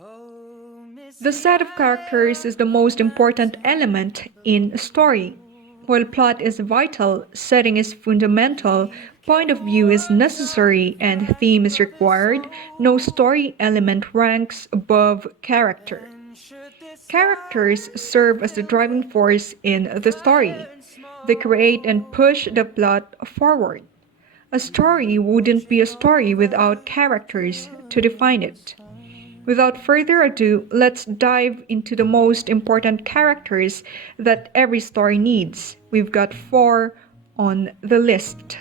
The set of characters is the most important element in a story. While plot is vital, setting is fundamental, point of view is necessary, and theme is required, no story element ranks above character. Characters serve as the driving force in the story. They create and push the plot forward. A story wouldn't be a story without characters to define it. Without further ado, let's dive into the most important characters that every story needs. We've got 4 on the list.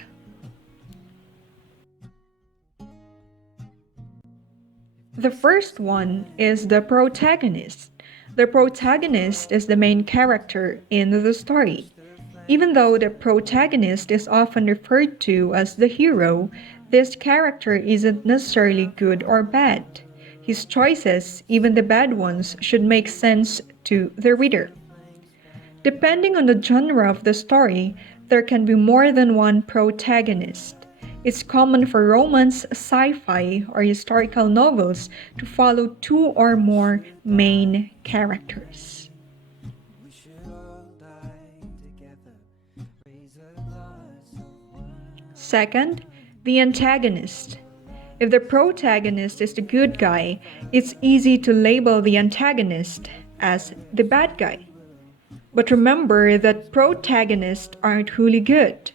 The first one is the protagonist. The protagonist is the main character in the story. Even though the protagonist is often referred to as the hero, this character isn't necessarily good or bad. His choices, even the bad ones, should make sense to the reader. Depending on the genre of the story, there can be more than one protagonist. It's common for romance, sci-fi, or historical novels to follow 2 or more main characters. Second, the antagonist. If the protagonist is the good guy, it's easy to label the antagonist as the bad guy. But remember that protagonists aren't truly good.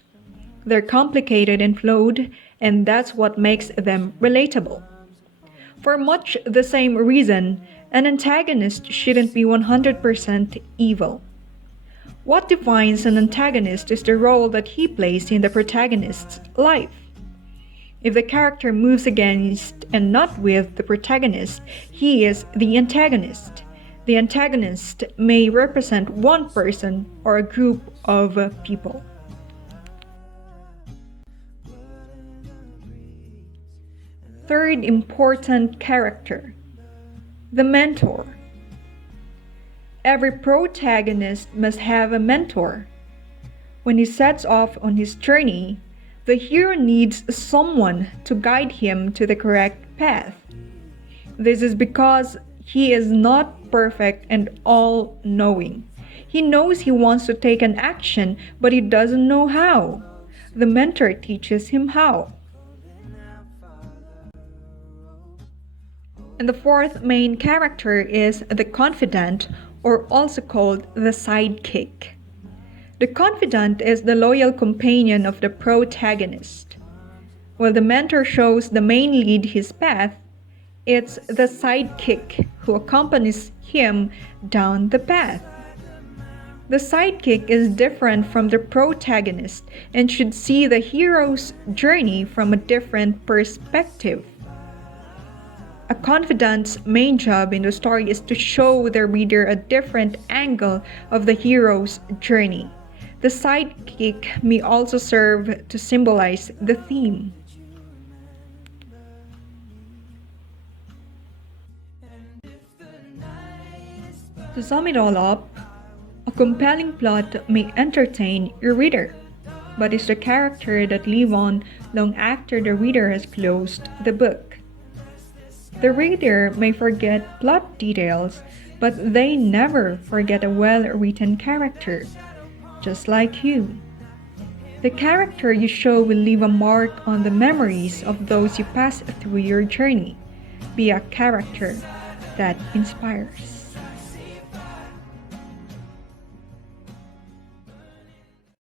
They're complicated and flawed, and that's what makes them relatable. For much the same reason, an antagonist shouldn't be 100% evil. What defines an antagonist is the role that he plays in the protagonist's life. If the character moves against and not with the protagonist, he is the antagonist. The antagonist may represent one person or a group of people. Third important character, the mentor. Every protagonist must have a mentor. When he sets off on his journey, the hero needs someone to guide him to the correct path. This is because he is not perfect and all-knowing. He knows he wants to take an action, but he doesn't know how. The mentor teaches him how. And the fourth main character is the confidant, or also called the sidekick. The confidant is the loyal companion of the protagonist. While the mentor shows the main lead his path, it's the sidekick who accompanies him down the path. The sidekick is different from the protagonist and should see the hero's journey from a different perspective. A confidant's main job in the story is to show the reader a different angle of the hero's journey. The sidekick may also serve to symbolize the theme. To sum it all up, a compelling plot may entertain your reader, but it's the character that live on long after the reader has closed the book. The reader may forget plot details, but they never forget a well-written character, just like you. The character you show will leave a mark on the memories of those you pass through your journey. Be a character that inspires.